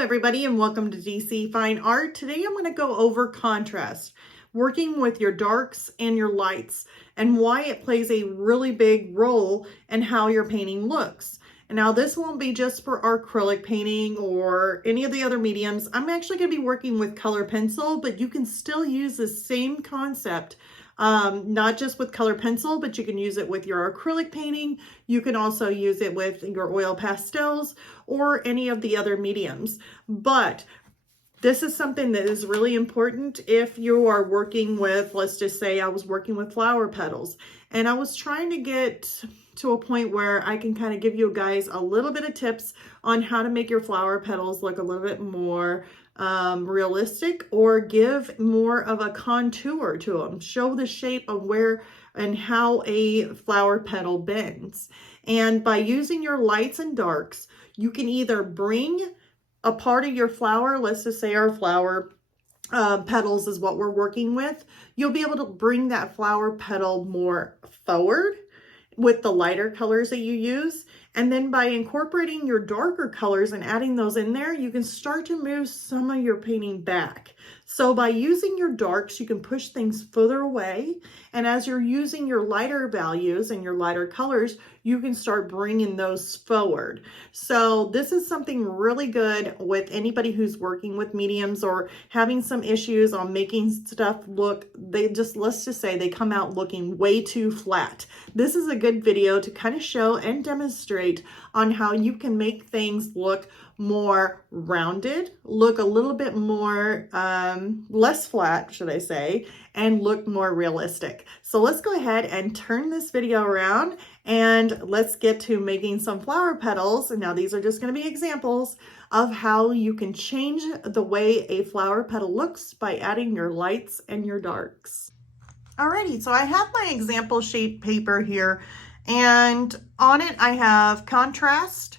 everybody, and welcome to DC Fine Art. Today I'm going to go over contrast, working with your darks and your lights, and why it plays a really big role in how your painting looks. And now this won't be just for acrylic painting or any of the other mediums. I'm actually going to be working with color pencil, but you can still use the same concept. Not just with color pencil, but you can use it with your acrylic painting. You can also use it with your oil pastels or any of the other mediums. But this is something that is really important if you are working with, let's just say I was working with flower petals and I was trying to get to a point where I can kind of give you guys a little bit of tips on how to make your flower petals look a little bit more realistic, or give more of a contour to them, show the shape of where and how a flower petal bends. And by using your lights and darks, you can either bring a part of your flower, let's just say our flower petals is what we're working with, you'll be able to bring that flower petal more forward with the lighter colors that you use. And then by incorporating your darker colors and adding those in there, you can start to move some of your painting back. So by using your darks, you can push things further away. And as you're using your lighter values and your lighter colors, you can start bringing those forward. So this is something really good with anybody who's working with mediums or having some issues on making stuff look, let's just say they come out looking way too flat. This is a good video to kind of show and demonstrate on how you can make things look more rounded, look a little bit more less flat, should I say, and look more realistic. So let's go ahead and turn this video around and let's get to making some flower petals. And now these are just going to be examples of how you can change the way a flower petal looks by adding your lights and your darks. Alrighty, so I have my example sheet paper here, and on it I have contrast,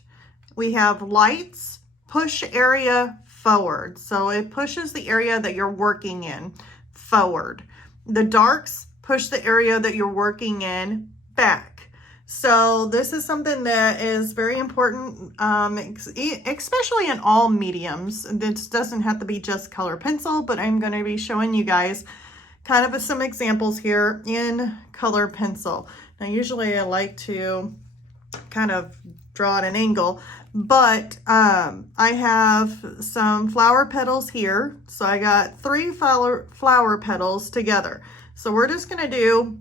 we have lights, push area forward. So it pushes the area that you're working in forward. The darks push the area that you're working in back. So this is something that is very important, especially in all mediums. This doesn't have to be just color pencil, but I'm going to be showing you guys kind of some examples here in color pencil. Now, usually I like to kind of draw at an angle, but I have some flower petals here. So I got 3 flower petals together. So we're just going to do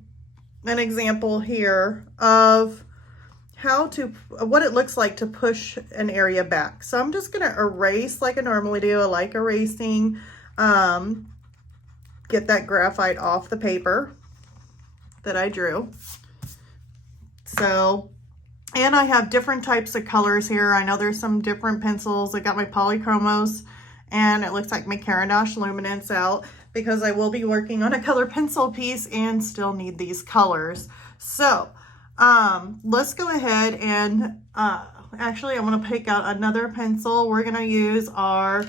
an example here of what it looks like to push an area back. So I'm just going to erase like I normally do. I like erasing, get that graphite off the paper that I drew. So, and I have different types of colors here. I know there's some different pencils. I got my Polychromos, and it looks like my Caran Luminance out because I will be working on a color pencil piece and still need these colors. So let's go ahead and actually I'm going to pick out another pencil. We're going to use our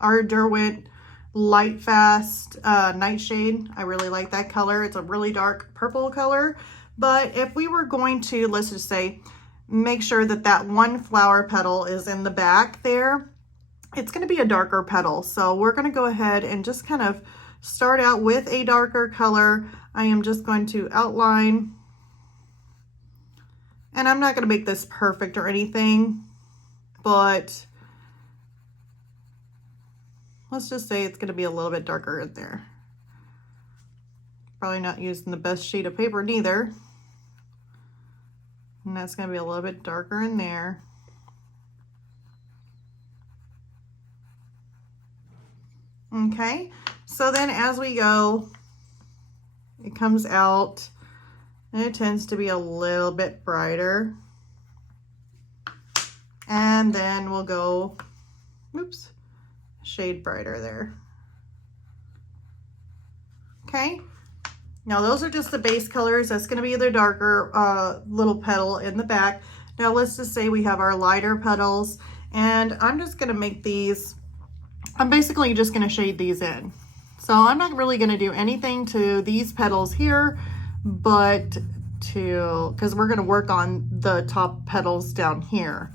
Derwent Light Fast Nightshade. I really like that color. It's a really dark purple color. But if we were going to, let's just say, make sure that that one flower petal is in the back there, it's going to be a darker petal. So we're going to go ahead and just kind of start out with a darker color. I am just going to outline, and I'm not going to make this perfect or anything, but let's just say it's going to be a little bit darker in there. Probably not using the best sheet of paper neither. And that's going to be a little bit darker in there. Okay, so then as we go, it comes out and it tends to be a little bit brighter. And then we'll go, oops, shade brighter there. Okay, now those are just the base colors. That's going to be the darker little petal in the back. Now let's just say we have our lighter petals, and I'm just going to make these, I'm basically just going to shade these in. So I'm not really going to do anything to these petals here, but because we're going to work on the top petals down here.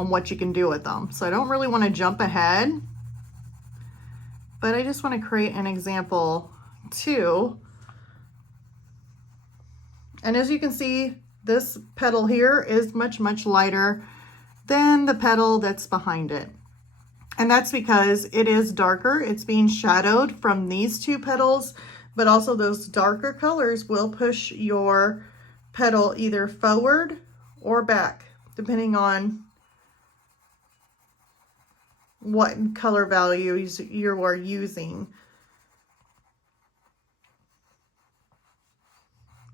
on what you can do with them. So I don't really want to jump ahead, but I just want to create an example too. And as you can see, this petal here is much, much lighter than the petal that's behind it. And that's because it is darker. It's being shadowed from these two petals, but also those darker colors will push your petal either forward or back, depending on what color values you are using.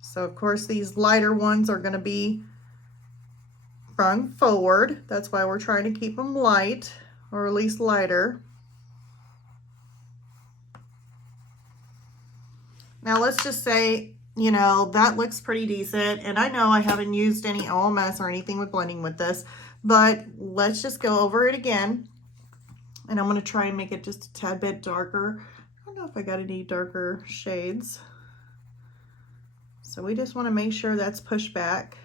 So of course these lighter ones are going to be sprung forward. That's why we're trying to keep them light, or at least lighter. Now let's just say, you know, that looks pretty decent. And I know I haven't used any OMS or anything with blending with this, but let's just go over it again. And I'm going to try and make it just a tad bit darker. I don't know if I got any darker shades. So we just want to make sure that's pushed back.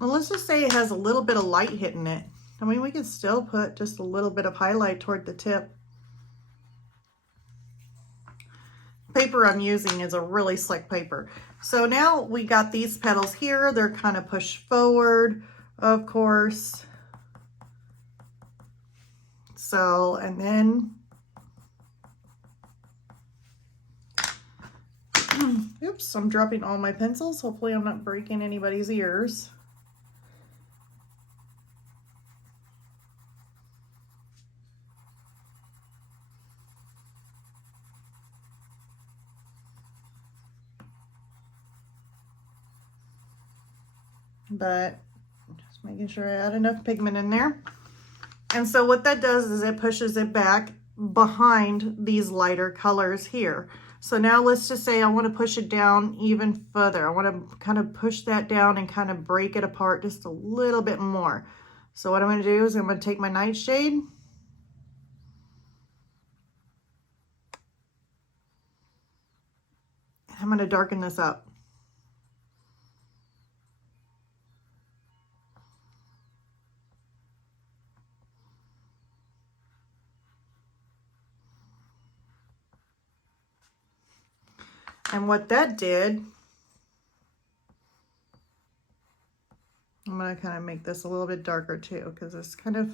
Well, let's just say it has a little bit of light hitting it. I mean, we can still put just a little bit of highlight toward the tip. Paper I'm using is a really slick paper. So now we got these petals here. They're kind of pushed forward, of course. So, and then, oops, I'm dropping all my pencils. Hopefully I'm not breaking anybody's ears. But just making sure I add enough pigment in there. And so what that does is it pushes it back behind these lighter colors here. So now let's just say I want to push it down even further. I want to kind of push that down and kind of break it apart just a little bit more. So what I'm going to do is I'm going to take my nightshade. I'm going to darken this up. And what that did, I'm going to kind of make this a little bit darker too, because it's kind of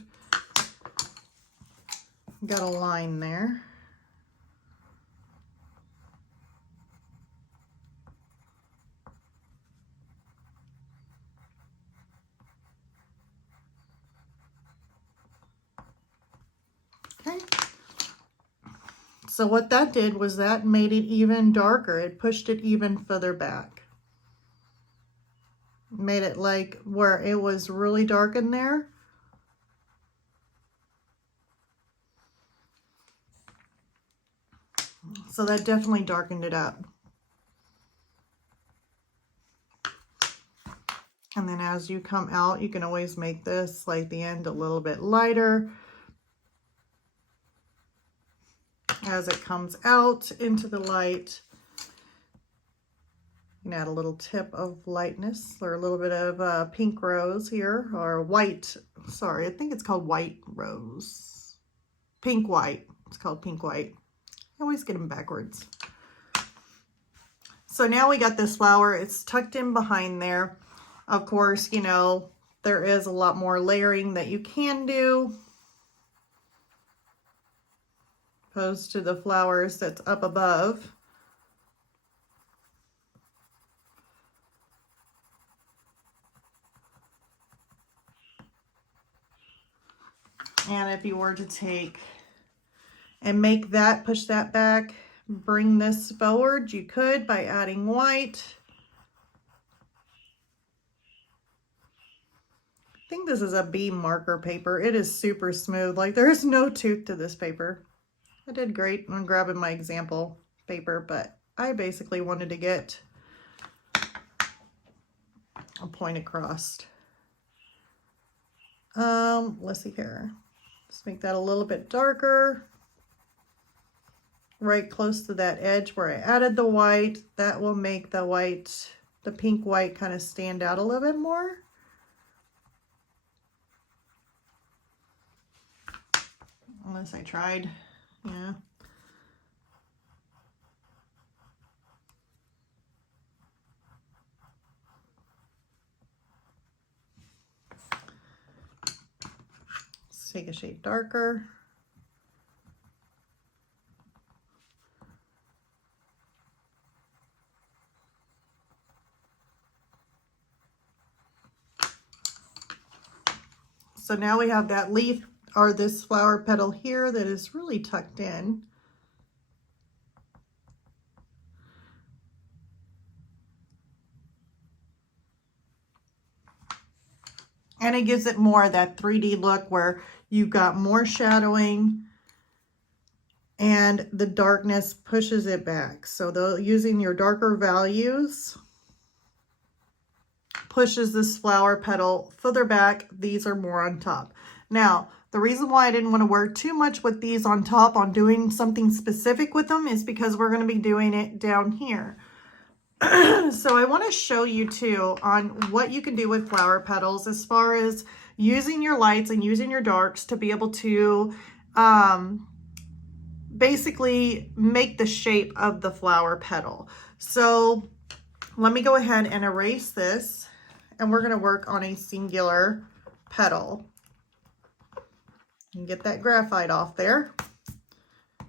got a line there. Okay. So what that did was that made it even darker. It pushed it even further back. Made it like where it was really dark in there. So that definitely darkened it up. And then as you come out, you can always make this, like the end, a little bit lighter. As it comes out into the light, you can add a little tip of lightness or a little bit of pink rose here, or white, sorry, I think it's called white rose. Pink white, it's called pink white. I always get them backwards. So now we got this flower, it's tucked in behind there. Of course, you know, there is a lot more layering that you can do, opposed to the flowers that's up above. And if you were to take and make that, push that back, bring this forward, you could by adding white. I think this is a B marker paper. It is super smooth. Like there is no tooth to this paper. I did great on grabbing my example paper, but I basically wanted to get a point across. Let's see here. Let's make that a little bit darker. right close to that edge where I added the white. That will make the white, the pink white, kind of stand out a little bit more. Unless I tried, yeah. Let's take a shade darker. So now we have that leaf, or this flower petal here, that is really tucked in. And it gives it more of that 3D look where you've got more shadowing and the darkness pushes it back. So using your darker values pushes this flower petal further back. These are more on top. Now, the reason why I didn't want to work too much with these on top on doing something specific with them is because we're going to be doing it down here. So I want to show you too on what you can do with flower petals as far as using your lights and using your darks to be able to basically make the shape of the flower petal. So let me go ahead and erase this, and we're going to work on a singular petal. And get that graphite off there.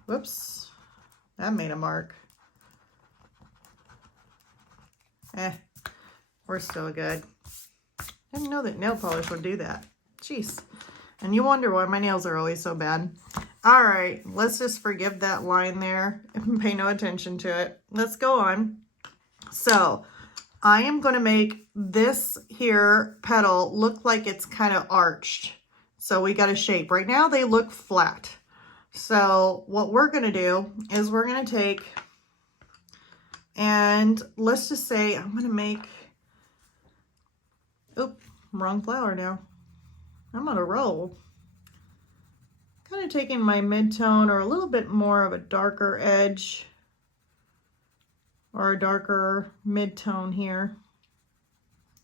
Whoops, that made a mark. We're still good. I didn't know that nail polish would do that. Jeez. And you wonder why my nails are always so bad. All right, let's just forgive that line there and pay no attention to it. Let's go on. So I am going to make this here petal look like it's kind of arched. So we got a shape. Right now they look flat. So what we're going to do is we're going to take, and let's just say I'm going to make, oop, wrong flower now. I'm on a roll. Kind of taking my mid-tone or a little bit more of a darker edge or a darker mid-tone here.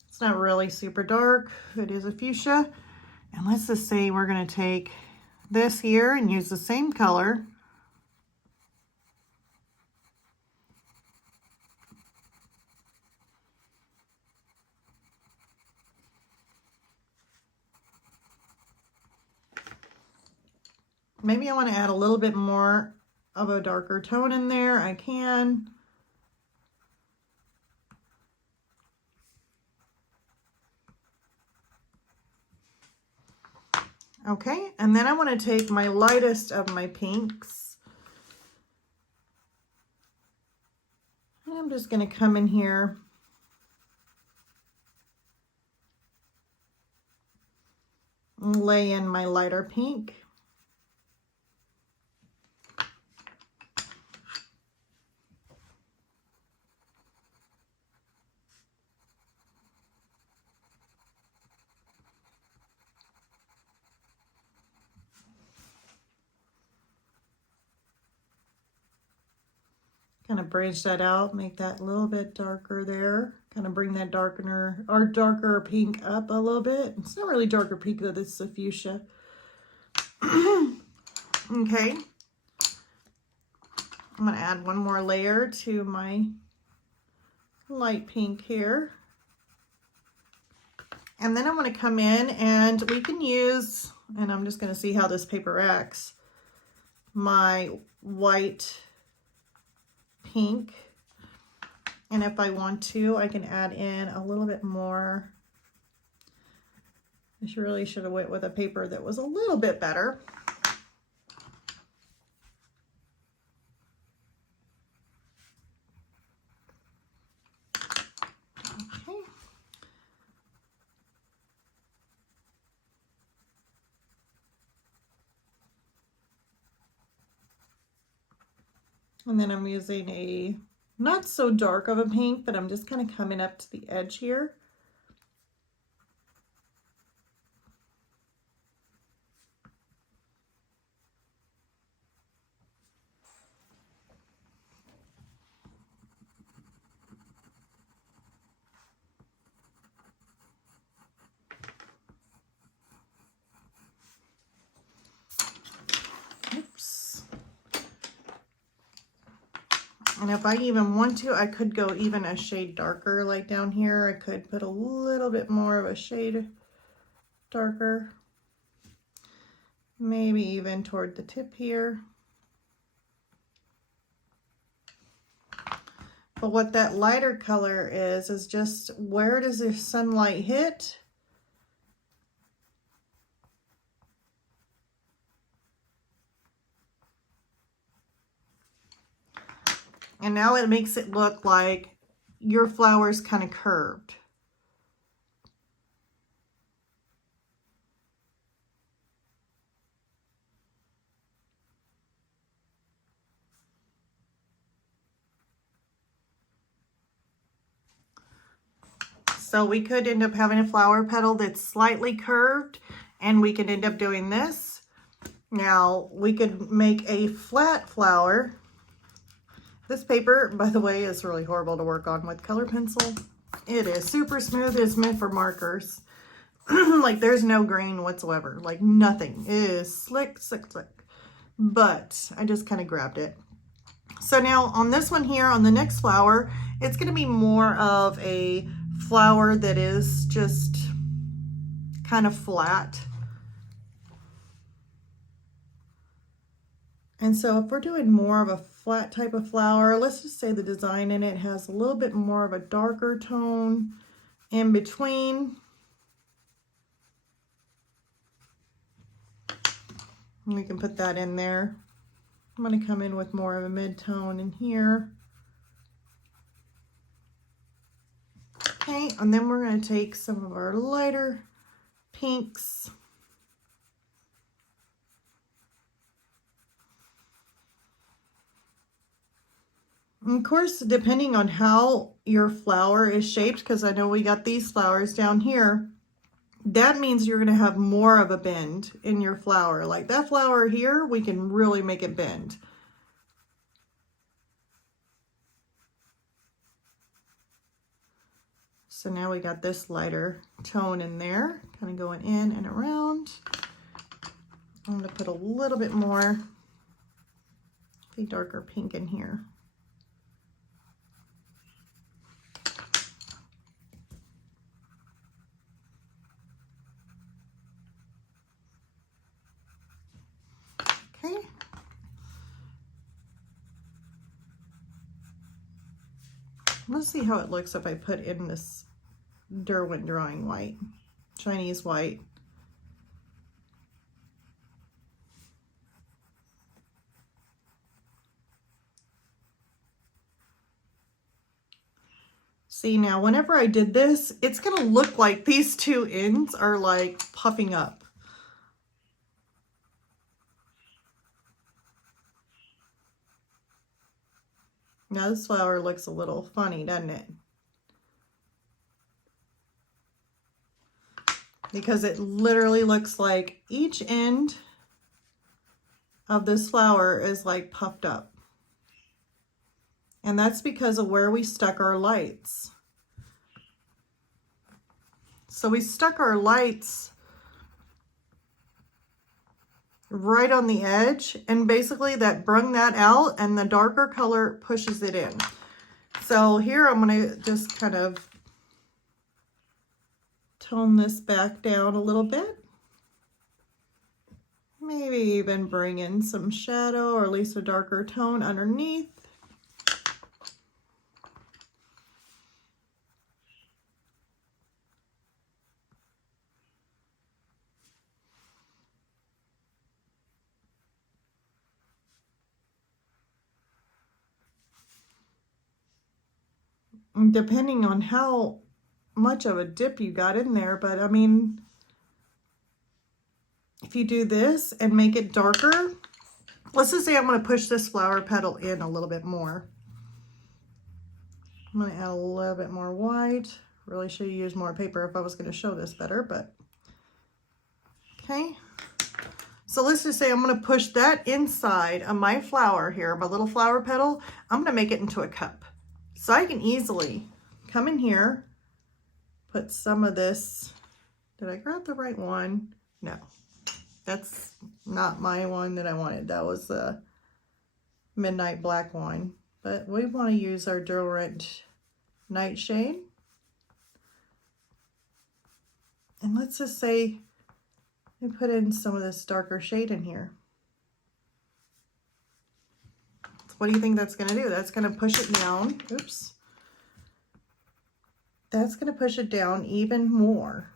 It's not really super dark. It is a fuchsia. And let's just say we're going to take this here and use the same color. Maybe I want to add a little bit more of a darker tone in there. I can. Okay, and then I want to take my lightest of my pinks. And I'm just going to come in here and lay in my lighter pink. Kind of bridge that out, make that a little bit darker there. Kind of bring that darkener or darker pink up a little bit. It's not really darker pink though, this is a fuchsia. Okay. I'm going to add one more layer to my light pink here. And then I'm going to come in and we can use, and I'm just going to see how this paper acts, my white pink, and if I want to I can add in a little bit more. I really should have went with a paper that was a little bit better. Okay. And then I'm using a not so dark of a pink, but I'm just kind of coming up to the edge here. And if I even want to, I could go even a shade darker, like down here. I could put a little bit more of a shade darker. Maybe even toward the tip here. But what that lighter color is just where does the sunlight hit? And now it makes it look like your flower's kind of curved. So we could end up having a flower petal that's slightly curved, and we could end up doing this. Now we could make a flat flower. This paper, by the way, is really horrible to work on with color pencil. It is super smooth. It's meant for markers. Like there's no grain whatsoever, like nothing. It is slick, slick, slick. But I just kind of grabbed it. So now on this one here, on the next flower, it's going to be more of a flower that is just kind of flat. And so if we're doing more of a flat type of flower, let's just say the design in it has a little bit more of a darker tone in between. And we can put that in there. I'm going to come in with more of a mid-tone in here. Okay, and then we're going to take some of our lighter pinks. And of course, depending on how your flower is shaped, because I know we got these flowers down here, that means you're going to have more of a bend in your flower. Like that flower here, we can really make it bend. So now we got this lighter tone in there, kind of going in and around. I'm going to put a little bit more, the darker pink in here. Okay. Let's see how it looks if I put in this Derwent Drawing white, Chinese white. See now, whenever I did this, it's going to look like these two ends are like puffing up. Now this flower looks a little funny, doesn't it? Because it literally looks like each end of this flower is like puffed up. And that's because of where we stuck our lights. So we stuck our lights right on the edge, and basically that brung that out, and the darker color pushes it in. So here I'm going to just kind of tone this back down a little bit. Maybe even bring in some shadow, or at least a darker tone underneath. Depending on how much of a dip you got in there, but I mean, if you do this and make it darker, let's just say I'm going to push this flower petal in a little bit more. I'm going to add a little bit more white. Really should have used more paper if I was going to show this better, but okay. So let's just say I'm going to push that inside of my flower here, my little flower petal. I'm going to make it into a cup. So I can easily come in here, put some of this. Did I grab the right one? No, that's not my one that I wanted. That was the Midnight Black one. but we want to use our Derwent Nightshade. And let's just say we put in some of this darker shade in here. What do you think that's going to do? That's going to push it down. Oops. That's going to push it down even more.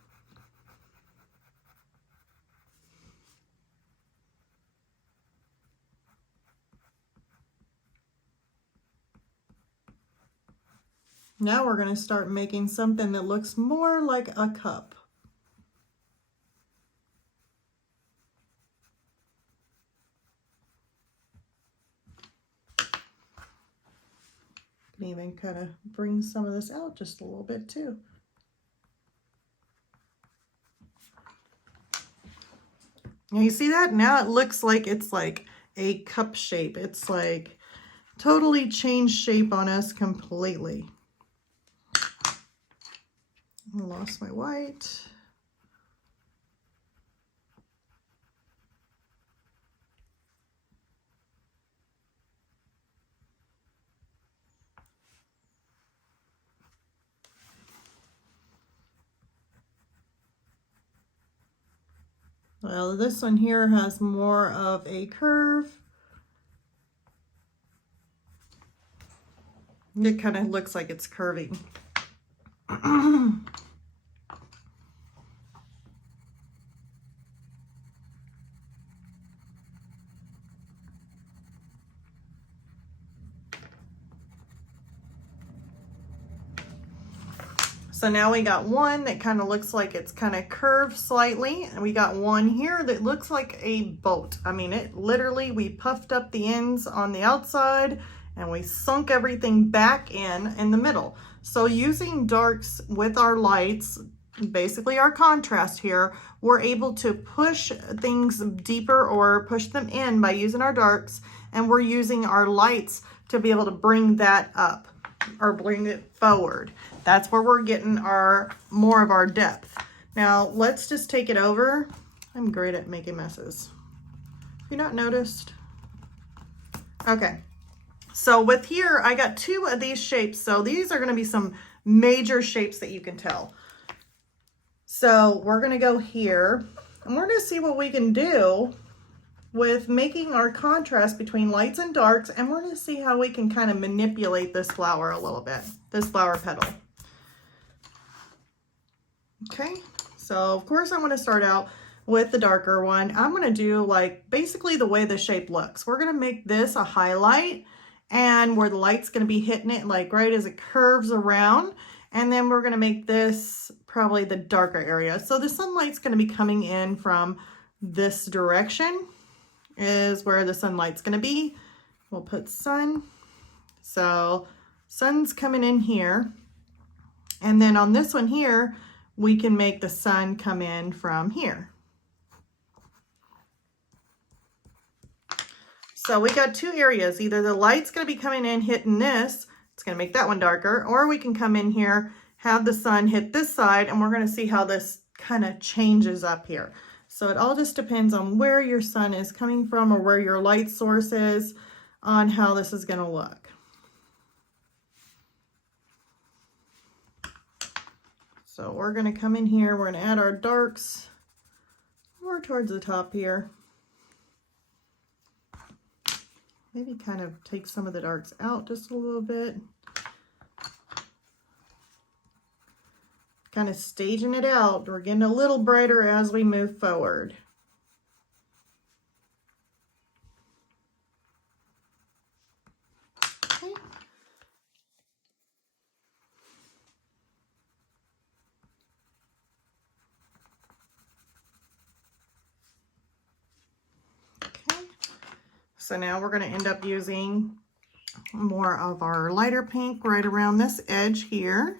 Now we're going to start making something that looks more like a cup. Can even kind of bring some of this out just a little bit too. Now you see that? Now it looks like it's like a cup shape. It's like totally changed shape on us completely. I lost my white. Well, this one here has more of a curve. It kind of looks like it's curving. So now we got one that kind of looks like it's kind of curved slightly, and we got one here that looks like a boat. I mean, it literally, we puffed up the ends on the outside and we sunk everything back in the middle. So using darks with our lights, basically our contrast here, we're able to push things deeper or push them in by using our darks, and we're using our lights to be able to bring that up or bring it forward. That's where we're getting more of our depth. Now let's just take it over. I'm great at making messes. Have you not noticed? Okay, so with here I got two of these shapes, so these are going to be some major shapes that you can tell. So we're going to go here and we're going to see what we can do with making our contrast between lights and darks, and we're going to see how we can kind of manipulate this flower a little bit, this flower petal. Okay, so of course I'm going to start out with the darker one. I'm going to do like basically the way the shape looks. We're going to make this a highlight, and where the light's going to be hitting it like right as it curves around, and then we're going to make this probably the darker area. So the sunlight's going to be coming in from this direction is where the sunlight's going to be. We'll put sun. So sun's coming in here, and then on this one here we can make the sun come in from here. So we got two areas. Either the light's going to be coming in hitting this, it's going to make that one darker, or we can come in here, have the sun hit this side, and we're going to see how this kind of changes up here. So it all just depends on where your sun is coming from or where your light source is on how this is going to look. So we're going to come in here, we're going to add our darks more towards the top here. Maybe kind of take some of the darks out just a little bit. Kind of staging it out. We're getting a little brighter as we move forward. Okay. Okay. So now we're going to end up using more of our lighter pink right around this edge here.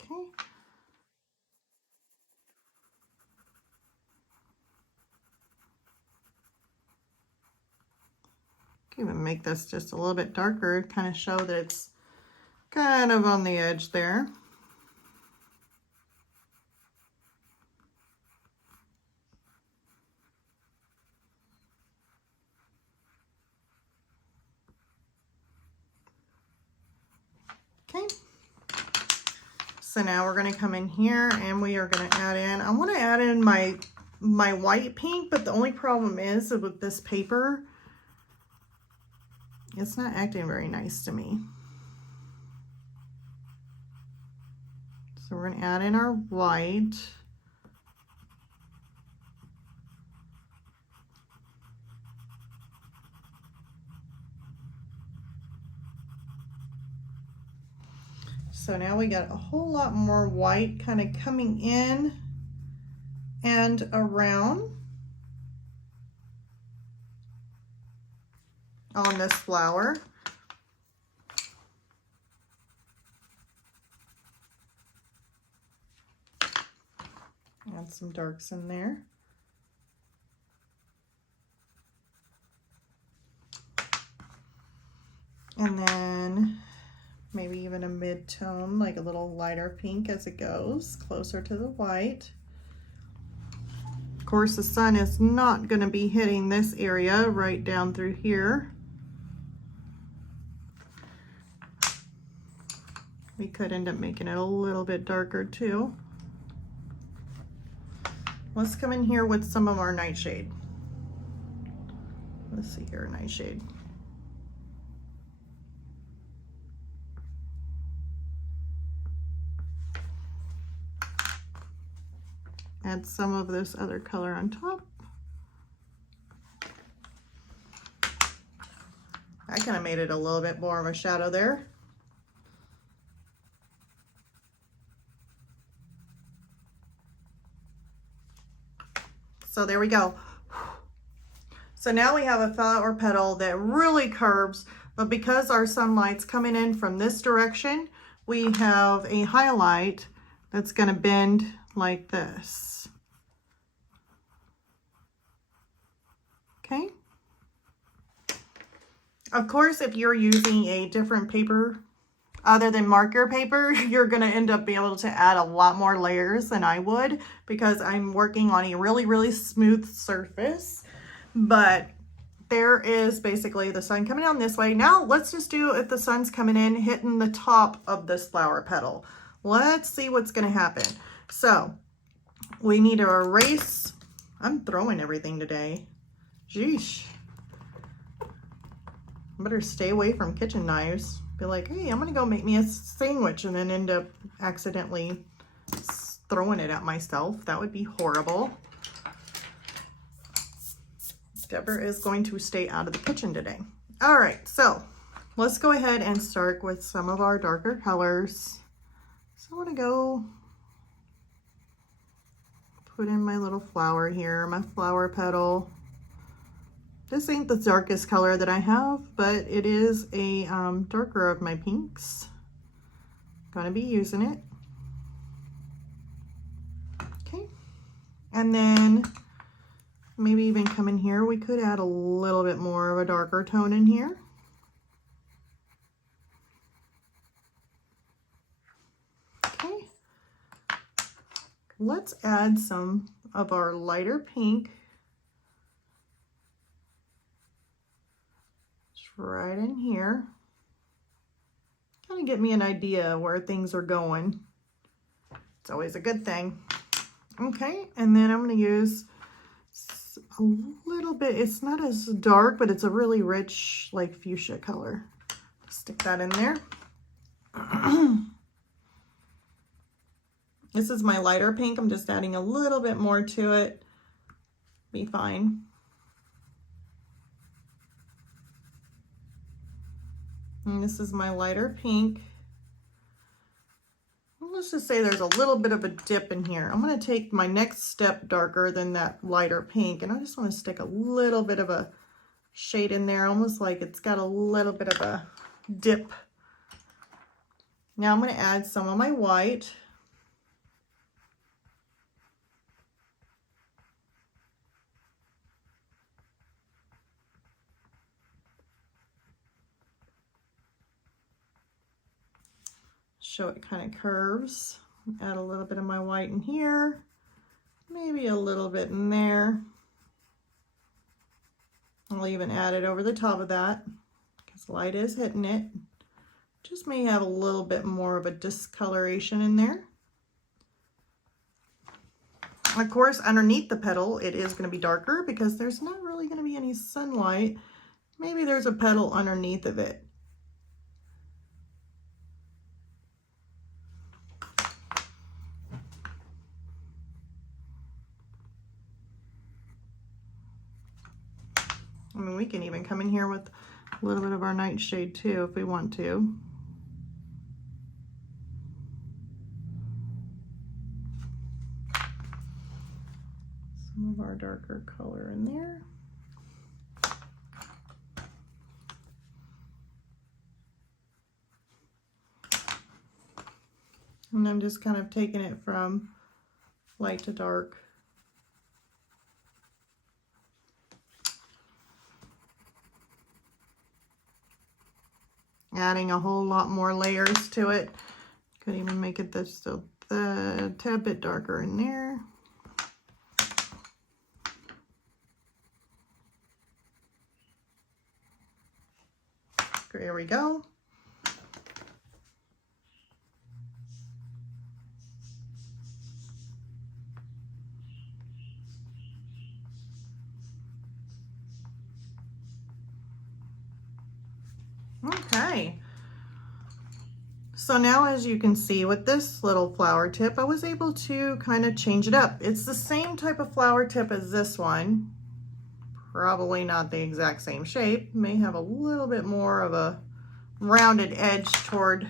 Okay. Even make this just a little bit darker, kind of show that it's kind of on the edge there. Okay. So now we're going to come in here and we are going to add in, I want to add in my white pink, but the only problem is with this paper, it's not acting very nice to me. So we're going to add in our white. So now we got a whole lot more white kind of coming in and around on this flower. Add some darks in there. And then maybe even a mid-tone, like a little lighter pink as it goes, closer to the white. Of course, the sun is not going to be hitting this area right down through here. We could end up making it a little bit darker too. Let's come in here with some of our nightshade. Let's see here, nightshade. Add some of this other color on top. I kind of made it a little bit more of a shadow there. So there we go. So now we have a flower petal that really curves, but because our sunlight's coming in from this direction, we have a highlight that's going to bend like this. Okay. Of course, if you're using a different paper other than marker paper, you're going to end up being able to add a lot more layers than I would, because I'm working on a really smooth surface. But there is basically the sun coming on this way. Now let's just do if the sun's coming in, hitting the top of this flower petal. Let's see what's going to happen. So we need to erase. I'm throwing everything today. Sheesh. Better stay away from kitchen knives. Be like, hey, I'm gonna go make me a sandwich and then end up accidentally throwing it at myself. That would be horrible. Deborah is going to stay out of the kitchen today. All right, so let's go ahead and start with some of our darker colors. So I want to go put in my little flower here, my flower petal. This ain't the darkest color that I have, but it is a darker of my pinks. Gonna be using it. Okay, and then maybe even come in here. We could add a little bit more of a darker tone in here. Okay, let's add some of our lighter pink right in here. Kind of get me an idea where things are going. It's always a good thing. Okay, and then I'm going to use a little bit, it's not as dark, but it's a really rich, like fuchsia color. Stick that in there. This is my lighter pink. I'm just adding a little bit more to it. Be fine. And this is my lighter pink. Let's just say there's a little bit of a dip in here. I'm going to take my next step darker than that lighter pink, and I just want to stick a little bit of a shade in there, almost like it's got a little bit of a dip. Now I'm going to add some of my white. show it kind of curves. Add a little bit of my white in here, maybe a little bit in there. I'll even add it over the top of that because light is hitting it. Just may have a little bit more of a discoloration in there. Of course, underneath the petal, it is going to be darker because there's not really going to be any sunlight. Maybe there's a petal underneath of it. I mean, we can even come in here with a little bit of our nightshade too if we want to. Some of our darker color in there. And I'm just kind of taking it from light to dark. Adding a whole lot more layers to it. Could even make it just a tad bit darker in there. There we go. Okay. So now, as you can see with this little flower tip, I was able to kind of change it up. It's the same type of flower tip as this one. Probably not the exact same shape. May have a little bit more of a rounded edge toward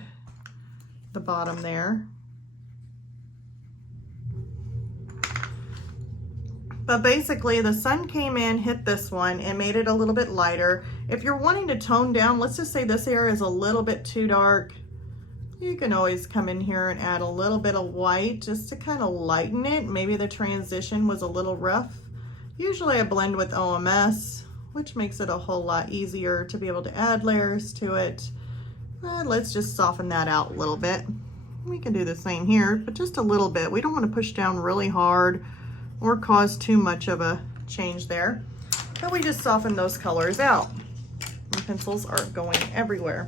the bottom there. But basically the sun came in, hit this one, and made it a little bit lighter. If you're wanting to tone down, let's just say this area is a little bit too dark, you can always come in here and add a little bit of white just to kind of lighten it. Maybe the transition was a little rough. Usually I blend with OMS, which makes it a whole lot easier to be able to add layers to it. Let's just soften that out a little bit. We can do the same here, but just a little bit. We don't want to push down really hard or cause too much of a change there. But we just soften those colors out. My pencils are going everywhere.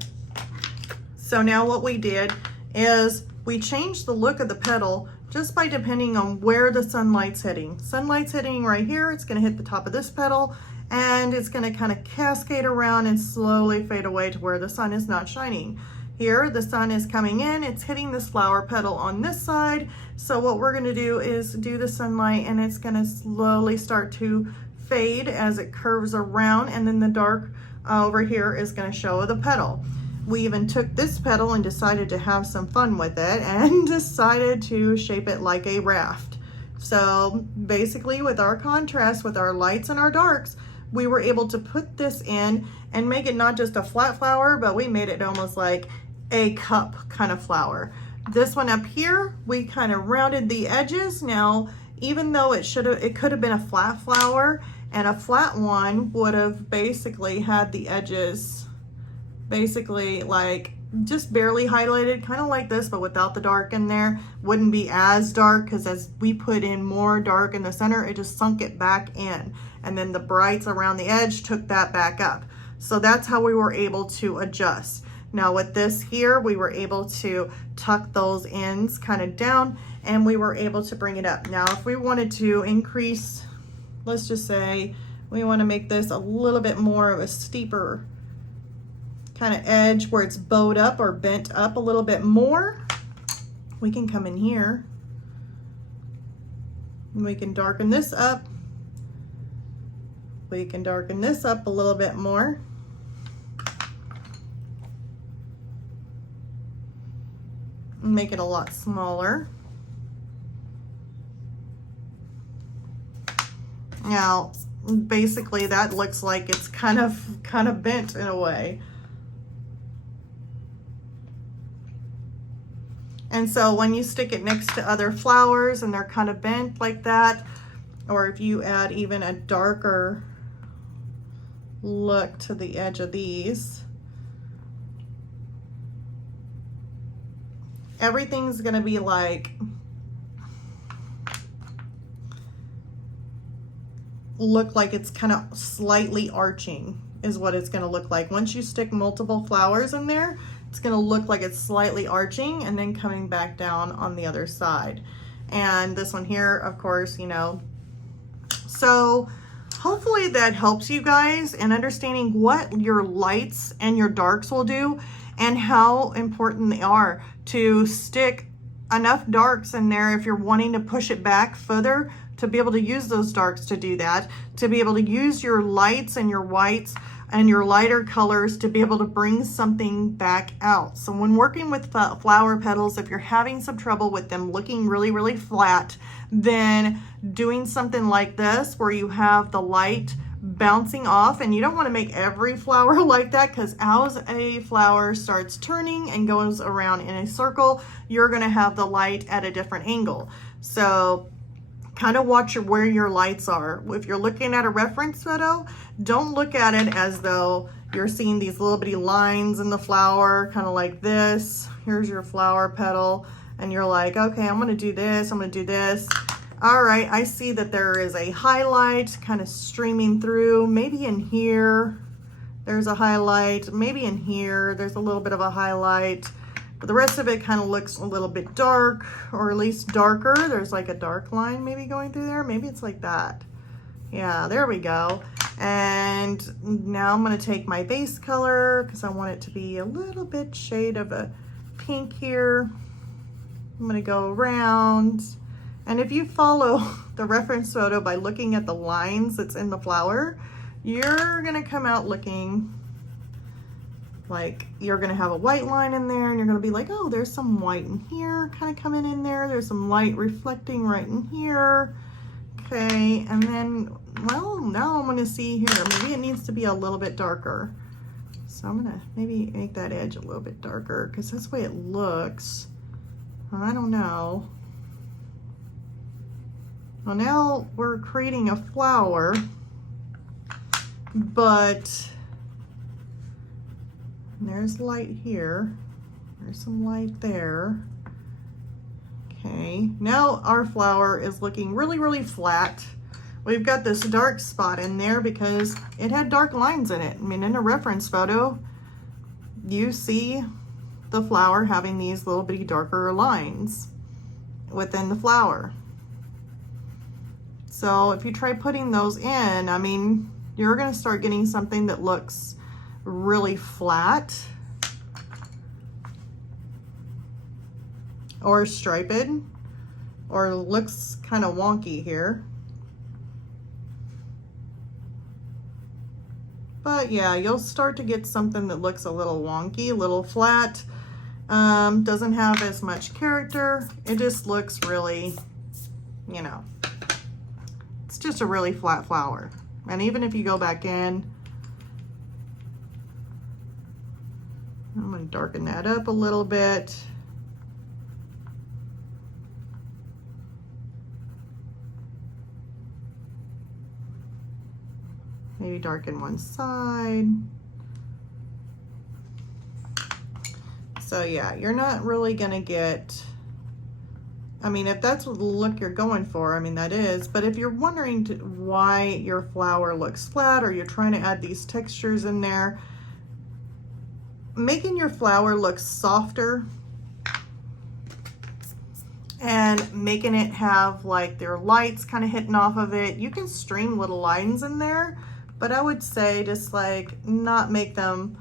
So now what we did is we changed the look of the petal just by depending on where the sunlight's hitting. Sunlight's hitting right here, it's gonna hit the top of this petal, and it's gonna kind of cascade around and slowly fade away to where the sun is not shining. Here, the sun is coming in, it's hitting this flower petal on this side. So what we're gonna do is do the sunlight, and it's gonna slowly start to fade as it curves around, and then the dark over here is gonna show the petal. We even took this petal and decided to have some fun with it and decided to shape it like a raft. So basically with our contrast, with our lights and our darks, we were able to put this in and make it not just a flat flower, but we made it almost like a cup kind of flower. This one up here, we kind of rounded the edges. Now, even though it could have been a flat flower, and a flat one would have basically had the edges basically like just barely highlighted, kind of like this, but without the dark in there. Wouldn't be as dark because as we put in more dark in the center, it just sunk it back in, and then the brights around the edge took that back up. So that's how we were able to adjust. Now with this here, we were able to tuck those ends kind of down, and we were able to bring it up. Now if we wanted to increase, let's just say we want to make this a little bit more of a steeper kind of edge where it's bowed up or bent up a little bit more, we can come in here and we can darken this up. We can darken this up a little bit more. And make it a lot smaller. Now, basically that looks like it's kind of bent in a way. And so when you stick it next to other flowers and they're kind of bent like that, or if you add even a darker look to the edge of these, everything's gonna be like, look like it's kind of slightly arching is what it's gonna look like. Once you stick multiple flowers in there, it's gonna look like it's slightly arching and then coming back down on the other side. And this one here, of course, you know. So hopefully that helps you guys in understanding what your lights and your darks will do and how important they are to stick enough darks in there if you're wanting to push it back further, to be able to use those darks to do that, to be able to use your lights and your whites and your lighter colors to be able to bring something back out. So when working with flower petals, if you're having some trouble with them looking really, really flat, then doing something like this where you have the light bouncing off, and you don't want to make every flower like that, because as a flower starts turning and goes around in a circle, you're going to have the light at a different angle. So kind of watch where your lights are. If you're looking at a reference photo, don't look at it as though you're seeing these little bitty lines in the flower, kind of like this. Here's your flower petal, and you're like, okay, I'm going to do this, I'm going to do this. All right, I see that there is a highlight kind of streaming through. Maybe in here, there's a highlight. Maybe in here, there's a little bit of a highlight. But the rest of it kind of looks a little bit dark, or at least darker. There's like a dark line maybe going through there. Maybe it's like that. Yeah, there we go. And now I'm going to take my base color because I want it to be a little bit shade of a pink here. I'm going to go around. And if you follow the reference photo by looking at the lines that's in the flower, you're going to come out looking like you're going to have a white line in there, and you're going to be like, oh, there's some white in here kind of coming in there. There's some light reflecting right in here. Okay, and then, well, now I'm going to see here. Maybe it needs to be a little bit darker. So I'm going to maybe make that edge a little bit darker because that's the way it looks. I don't know. Well, now we're creating a flower, but there's light here. There's some light there. Okay, now our flower is looking really, really flat. We've got this dark spot in there because it had dark lines in it. I mean, in a reference photo, you see the flower having these little bitty darker lines within the flower. So if you try putting those in, I mean, you're going to start getting something that looks really flat or striped or looks kind of wonky here. But yeah, you'll start to get something that looks a little wonky, a little flat, doesn't have as much character. It just looks really, you know, it's just a really flat flower. And even if you go back in, I'm going to darken that up a little bit. Maybe darken one side. So yeah, you're not really going to get, I mean, if that's what the look you're going for, I mean, that is. But if you're wondering why your flower looks flat, or you're trying to add these textures in there, making your flower look softer and making it have like their lights kind of hitting off of it. You can stream little lines in there, but I would say just like not make them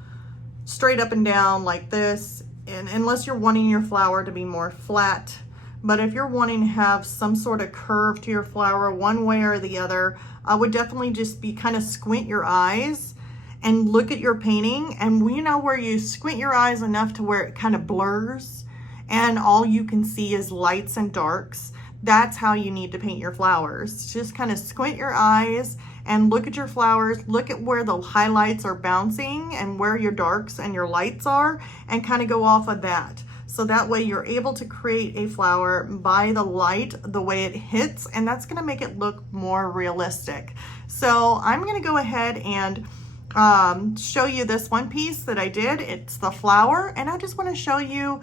straight up and down like this, and unless you're wanting your flower to be more flat. But if you're wanting to have some sort of curve to your flower one way or the other, I would definitely just be kind of squint your eyes and look at your painting. And you know, where you squint your eyes enough to where it kind of blurs and all you can see is lights and darks, that's how you need to paint your flowers. Just kind of squint your eyes and look at your flowers, look at where the highlights are bouncing and where your darks and your lights are, and kind of go off of that. So that way you're able to create a flower by the light, the way it hits, and that's gonna make it look more realistic. So I'm gonna go ahead and show you this one piece that I did. It's the flower, and I just want to show you,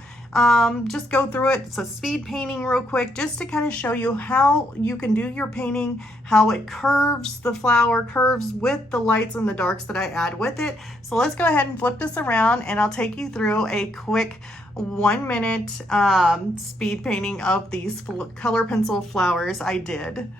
just go through it. It's a speed painting real quick, just to kind of show you how you can do your painting, how it curves, the flower curves with the lights and the darks that I add with it. So let's go ahead and flip this around, and I'll take you through a quick 1 minute speed painting of these color pencil flowers I did.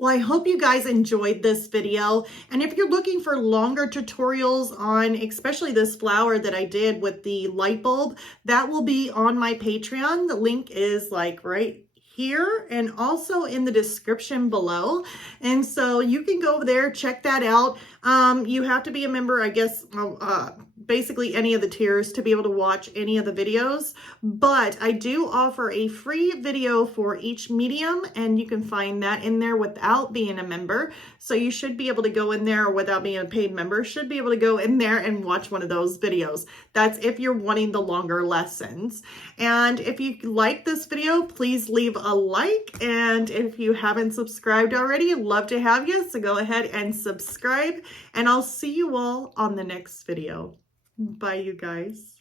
Well, I hope you guys enjoyed this video. And if you're looking for longer tutorials on especially this flower that I did with the light bulb, that will be on my Patreon. The link is like right here and also in the description below. And so you can go over there, check that out. You have to be a member, I guess, basically any of the tiers to be able to watch any of the videos, but I do offer a free video for each medium, and you can find that in there without being a member. So you should be able to go in there without being a paid member, should be able to go in there and watch one of those videos. That's if you're wanting the longer lessons. And if you like this video, please leave a like. And if you haven't subscribed already, I'd love to have you. So go ahead and subscribe, and I'll see you all on the next video. Bye, you guys.